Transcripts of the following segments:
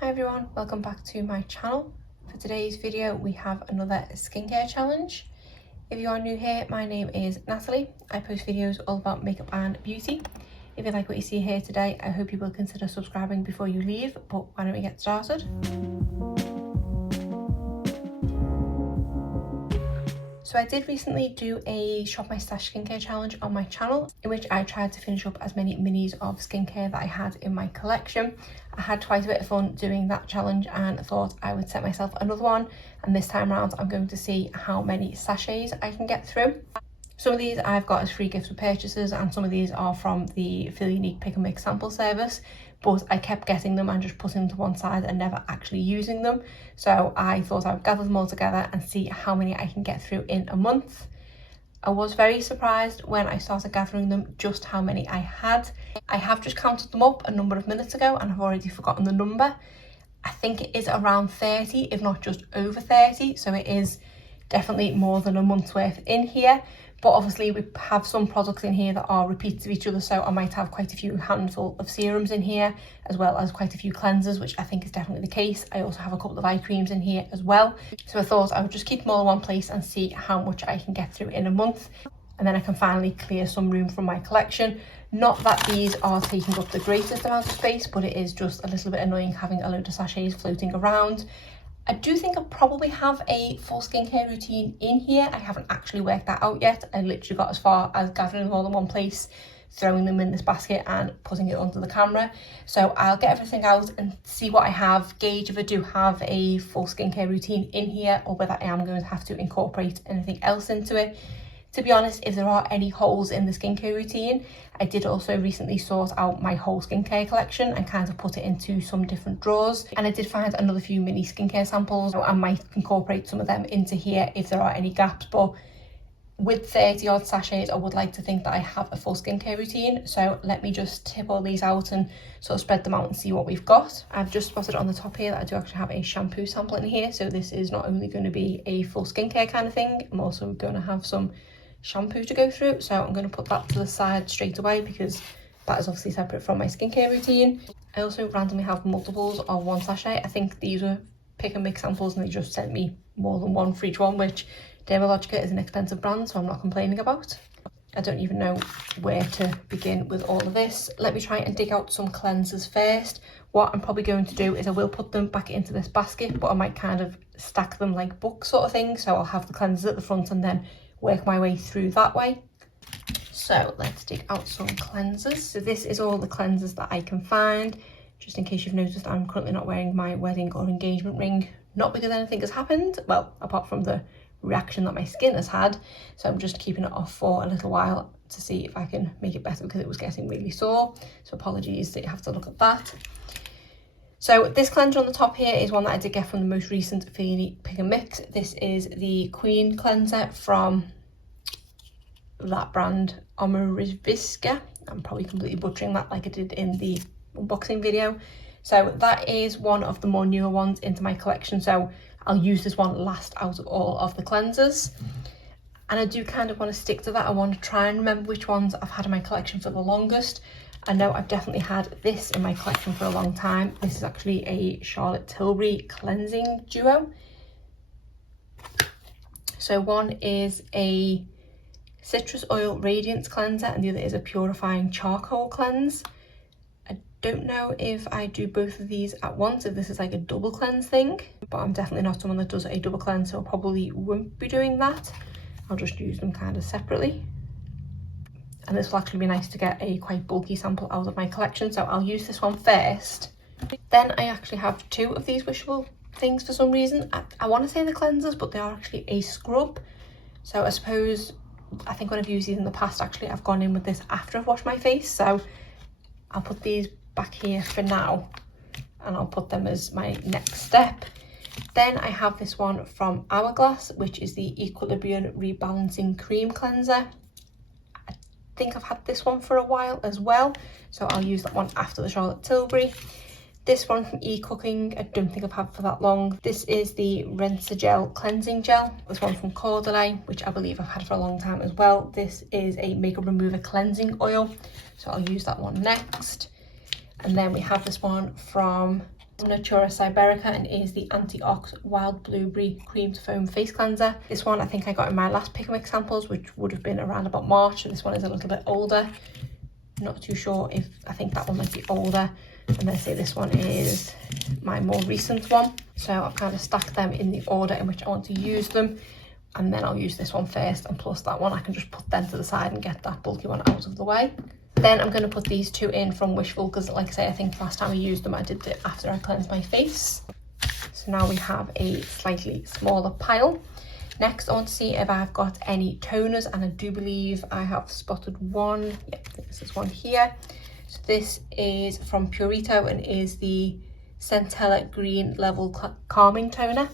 Hi everyone, welcome back to my channel. For today's video we have another skincare challenge. If you are new here, my name is Natalie. I post videos all about makeup and beauty. If you like what you see here today, I hope you will consider subscribing before you leave, but why don't we get started? So I did recently do a Shop My Stash skincare challenge on my channel, in which I tried to finish up as many minis of skincare that I had in my collection. I had quite a bit of fun doing that challenge and thought I would set myself another one, and this time around I'm going to see how many sachets I can get through. Some of these I've got as free gifts for purchases, and some of these are from the Feel Unique Pick and Mix sample service, but I kept getting them and just putting them to one side and never actually using them. So I thought I would gather them all together and see how many I can get through in a month. I was very surprised when I started gathering them just how many I had. I have just counted them up a number of minutes ago and have already forgotten the number. I think it is around 30, if not just over 30, so it is definitely more than a month's worth in here. But obviously we have some products in here that are repeats of each other, so I might have quite a few handful of serums in here, as well as quite a few cleansers, which I think is definitely the case. I also have a couple of eye creams in here as well. So I thought I would just keep them all in one place and see how much I can get through in a month. And then I can finally clear some room from my collection. Not that these are taking up the greatest amount of space, but it is just a little bit annoying having a load of sachets floating around. I do think I probably have a full skincare routine in here. I haven't actually worked that out yet. I literally got as far as gathering them all in one place, throwing them in this basket and putting it onto the camera. So I'll get everything out and see what I have, gauge if I do have a full skincare routine in here or whether I am going to have to incorporate anything else into it. To be honest, if there are any holes in the skincare routine, I did also recently sort out my whole skincare collection and kind of put it into some different drawers. And I did find another few mini skincare samples. So I might incorporate some of them into here if there are any gaps. But with 30 odd sachets, I would like to think that I have a full skincare routine. So let me just tip all these out and sort of spread them out and see what we've got. I've just spotted on the top here that I do actually have a shampoo sample in here. So this is not only going to be a full skincare kind of thing, I'm also going to have some shampoo to go through, so I'm going to put that to the side straight away because that is obviously separate from my skincare routine. I also randomly have multiples of one sachet. I think these were pick and mix samples and they just sent me more than one for each one, which Dermalogica is an expensive brand, so I'm not complaining about. I don't even know where to begin with all of this. Let me try and dig out some cleansers first. What I'm probably going to do is I will put them back into this basket, but I might kind of stack them like books sort of thing, so I'll have the cleansers at the front and then work my way through that way. So let's dig out some cleansers. So this is all the cleansers that I can find. Just in case you've noticed, I'm currently not wearing my wedding or engagement ring, not because anything has happened, well, apart from the reaction that my skin has had. So I'm just keeping it off for a little while to see if I can make it better because it was getting really sore. So apologies that you have to look at that. So this cleanser on the top here is one that I did get from the most recent Feel Unique Pick and Mix. This is the Queen cleanser from that brand, Moisturizers. I'm probably completely butchering that like I did in the unboxing video. So that is one of the more newer ones into my collection. So I'll use this one last out of all of the cleansers. And I do kind of want to stick to that. I want to try and remember which ones I've had in my collection for the longest. I know I've definitely had this in my collection for a long time. This is actually a Charlotte Tilbury cleansing duo. So one is a citrus oil radiance cleanser and the other is a purifying charcoal cleanse. I don't know if I do both of these at once, if this is like a double cleanse thing, but I'm definitely not someone that does a double cleanse, so I probably won't be doing that. I'll just use them kind of separately. And this will actually be nice to get a quite bulky sample out of my collection, so I'll use this one first. Then I actually have two of these wishable things for some reason. I want to say the cleansers, but they are actually a scrub. So I suppose, I think when I've used these in the past, actually I've gone in with this after I've washed my face, so I'll put these back here for now and I'll put them as my next step. Then I have this one from Hourglass, which is the Equilibrium Rebalancing Cream Cleanser. I think I've had this one for a while as well, so I'll use that one after the Charlotte Tilbury. This one from eCooking, I don't think I've had for that long. This is the Rinse-A-Gel Cleansing Gel. This one from Caudalie, which I believe I've had for a long time as well. This is a Makeup Remover Cleansing Oil, so I'll use that one next. And then we have this one from Natura Siberica, and it is the Anti-Ox Wild Blueberry Cream Foam Face Cleanser. This one I think I got in my last pick and mix samples, which would have been around about March, so this one is a little bit older. Not too sure if, I think that one might be older, and then say this one is my more recent one. So I've kind of stacked them in the order in which I want to use them, and then I'll use this one first, and plus that one I can just put them to the side and get that bulky one out of the way. Then I'm going to put these two in from Wishful, because like I say, I think last time I used them I did it after I cleansed my face. So now we have a slightly smaller pile. Next I want to see if I've got any toners, and I do believe I have spotted one. Yep, this is one here. So this is from Purito and is the Centella Green Level Calming Toner.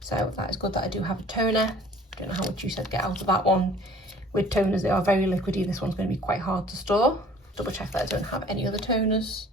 So that is good that I do have a toner. Don't know how much you said get out of that one. With toners, they are very liquidy. This one's going to be quite hard to store. Double check that I don't have any other toners.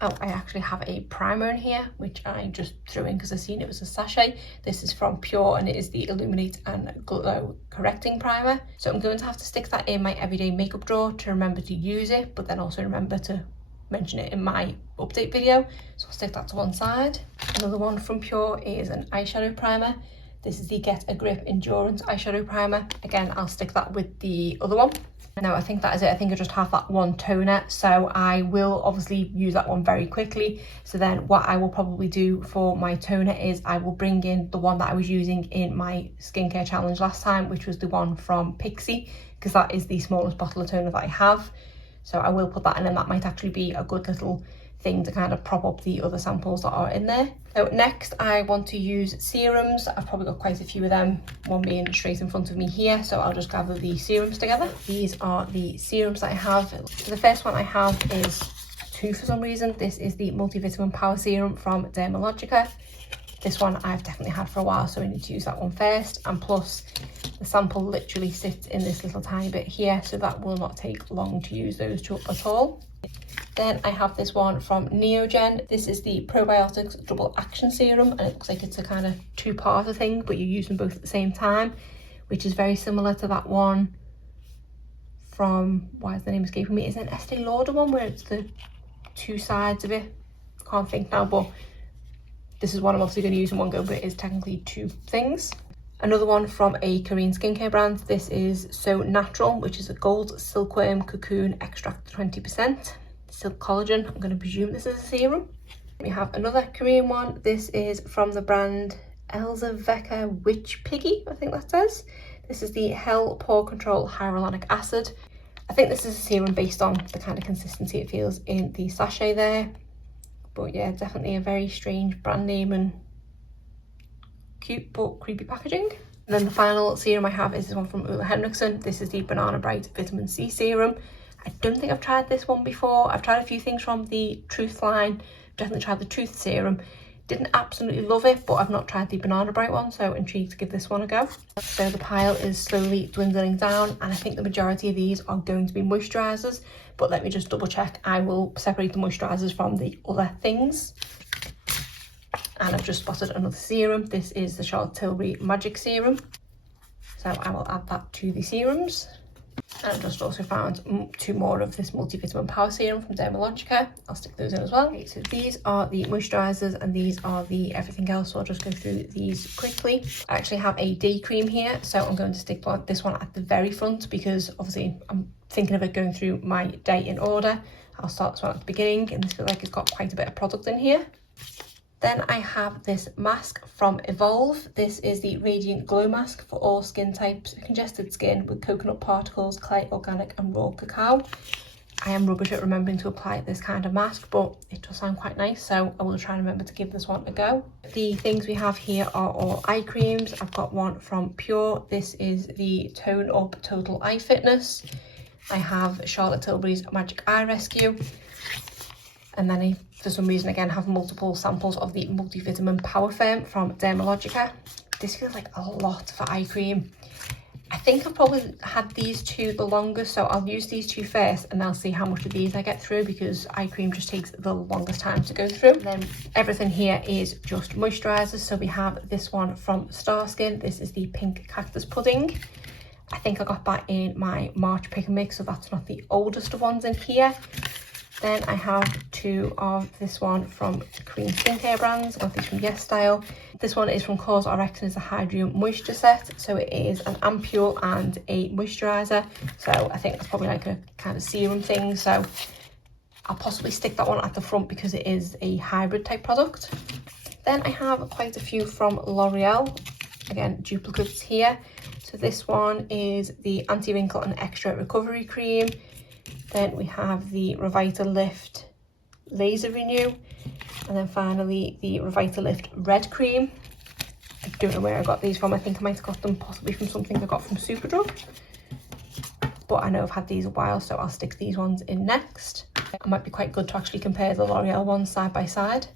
Oh, I actually have a primer in here, which I just threw in because I seen it was a sachet. This is from Pure and it is the Illuminate and Glow Correcting Primer. So I'm going to have to stick that in my everyday makeup drawer to remember to use it, but then also remember to mention it in my update video. So I'll stick that to one side. Another one from Pure is an eyeshadow primer. This is the Get a Grip Endurance eyeshadow primer. Again, I'll stick that with the other one. No, I think that is it. I think I just have that one toner, so I will obviously use that one very quickly. So then what I will probably do for my toner is I will bring in the one that I was using in my skincare challenge last time, which was the one from Pixi, because that is the smallest bottle of toner that I have. So I will put that in, and that might actually be a good little thing to kind of prop up the other samples that are in there. So next I want to use serums. I've probably got quite a few of them, one being straight in front of me here, so I'll just gather the serums together. These are the serums that I have. So the first one I have is two for some reason. This is the Multivitamin Power Serum from Dermalogica. This one I've definitely had for a while, so I need to use that one first, and plus the sample literally sits in this little tiny bit here, so that will not take long to use those two up at all. Then I have this one from Neogen. This is the Probiotics Double Action Serum, and it looks like it's a kind of two-parter thing, but you use them both at the same time, which is very similar to that one from, why is the name escaping me? Is it an Estee Lauder one where it's the two sides of it? Can't think now, but this is one I'm obviously going to use in one go, but it is technically two things. Another one from a Korean skincare brand. This is So Natural, which is a gold silkworm cocoon extract 20%. Silk collagen. I'm going to presume this is a serum. We have another Korean one. This is from the brand Elzeveka Witch Piggy, I think that says. This is the Hell Pore Control Hyaluronic Acid. I think this is a serum based on the kind of consistency it feels in the sachet there. But yeah, definitely a very strange brand name and cute but creepy packaging. And then the final serum I have is this one from Ole Henriksen. This is the Banana Bright Vitamin C Serum. I don't think I've tried this one before. I've tried a few things from the Truth line. Definitely tried the Truth serum. Didn't absolutely love it, but I've not tried the Banana Bright one, so intrigued to give this one a go. So the pile is slowly dwindling down, and I think the majority of these are going to be moisturizers, but let me just double check. I will separate the moisturizers from the other things. And I've just spotted another serum. This is the Charlotte Tilbury Magic Serum. So I will add that to the serums. And I've just also found two more of this Multivitamin Power Serum from Dermalogica. I'll stick those in as well. Okay, so these are the moisturizers and these are the everything else. So I'll just go through these quickly. I actually have a day cream here. So I'm going to stick this one at the very front because obviously I'm thinking of it going through my day in order. I'll start this one at the beginning, and this feels like it's got quite a bit of product in here. Then I have this mask from Evolve. This is the Radiant Glow Mask for all skin types, congested skin with coconut particles, clay, organic and raw cacao. I am rubbish at remembering to apply this kind of mask, but it does sound quite nice, so I will try and remember to give this one a go. The things we have here are all eye creams. I've got one from Pure. This is the Tone Up Total Eye Fitness. I have Charlotte Tilbury's Magic Eye Rescue. And then I, for some reason, again, have multiple samples of the Multivitamin Power Firm from Dermalogica. This feels like a lot for eye cream. I think I've probably had these two the longest, so I'll use these two first and I'll see how much of these I get through because eye cream just takes the longest time to go through. And then everything here is just moisturizers. So we have this one from Starskin. This is the Pink Cactus Pudding. I think I got that in my March pick and mix, so that's not the oldest of ones in here. Then I have two of this one from Korean skincare brands. I got these from Yes Style. This one is from COSRX and is a Hydrium Moisture Set. So it is an ampule and a moisturiser. So I think it's probably like a kind of serum thing. So I'll possibly stick that one at the front because it is a hybrid type product. Then I have quite a few from L'Oreal. Again, duplicates here. So this one is the Anti-Wrinkle and Extra Recovery Cream. Then we have the Revitalift Laser Renew. And then finally the Revitalift Red Cream. I don't know where I got these from. I think I might have got them possibly from something I got from Superdrug. But I know I've had these a while, so I'll stick these ones in next. It might be quite good to actually compare the L'Oreal ones side by side.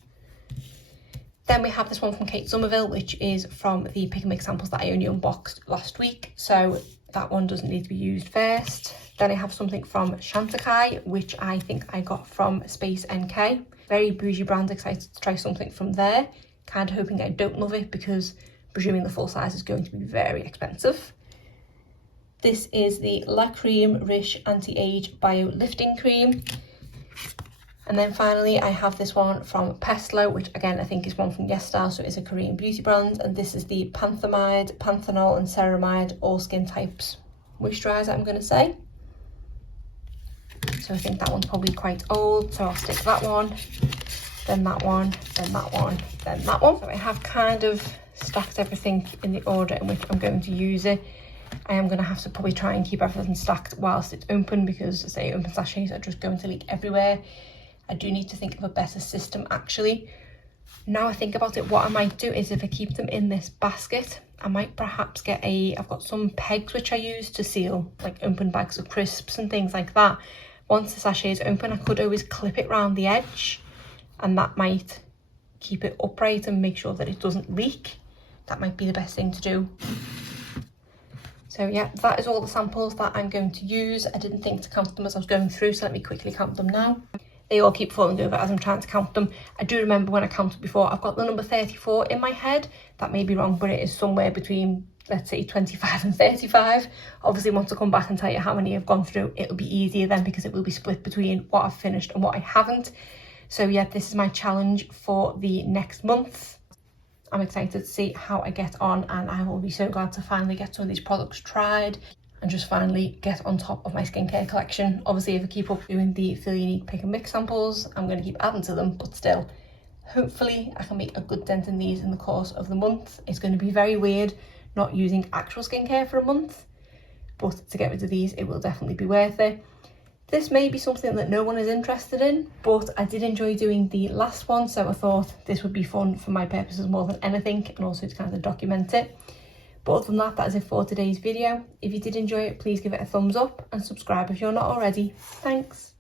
Then we have this one from Kate Somerville, which is from the Pick and Mix samples that I only unboxed last week. So that one doesn't need to be used first. Then I have something from Chantecaille, which I think I got from Space NK. Very bougie brand, excited to try something from there. Kind of hoping I don't love it because presuming the full size is going to be very expensive. This is the La Creme Riche Anti-Age Bio Lifting Cream. And then finally I have this one from Pestlo, which again I think is one from Yes Style, so it's a Korean beauty brand. And this is the Panthenamide, Panthenol and Ceramide All Skin Types moisturiser, I'm going to say. So I think that one's probably quite old, so I'll stick that one, then that one, then that one, then that one. So I have kind of stacked everything in the order in which I'm going to use it. I am going to have to probably try and keep everything stacked whilst it's open because, say, open sachets are just going to leak everywhere. I do need to think of a better system actually. Now I think about it, what I might do is if I keep them in this basket, I might perhaps get I've got some pegs which I use to seal like open bags of crisps and things like that. Once the sachet is open, I could always clip it around the edge and that might keep it upright and make sure that it doesn't leak. That might be the best thing to do. So yeah, that is all the samples that I'm going to use. I didn't think to count them as I was going through, so let me quickly count them now. They all keep falling over as I'm trying to count them. I do remember when I counted before, I've got the number 34 in my head. That may be wrong, but it is somewhere between, let's say, 25 and 35. Obviously, once I come back and tell you how many I've gone through, it'll be easier then because it will be split between what I've finished and what I haven't. So yeah, this is my challenge for the next month. I'm excited to see how I get on, and I will be so glad to finally get some of these products tried and just finally get on top of my skincare collection. Obviously, if I keep up doing the Feel Unique Pick and Mix samples, I'm going to keep adding to them, but still, hopefully I can make a good dent in these in the course of the month. It's going to be very weird not using actual skincare for a month, but to get rid of these, it will definitely be worth it. This may be something that no one is interested in, but I did enjoy doing the last one, so I thought this would be fun for my purposes more than anything, and also to kind of document it. But other than that, that is it for today's video. If you did enjoy it, please give it a thumbs up and subscribe if you're not already. Thanks.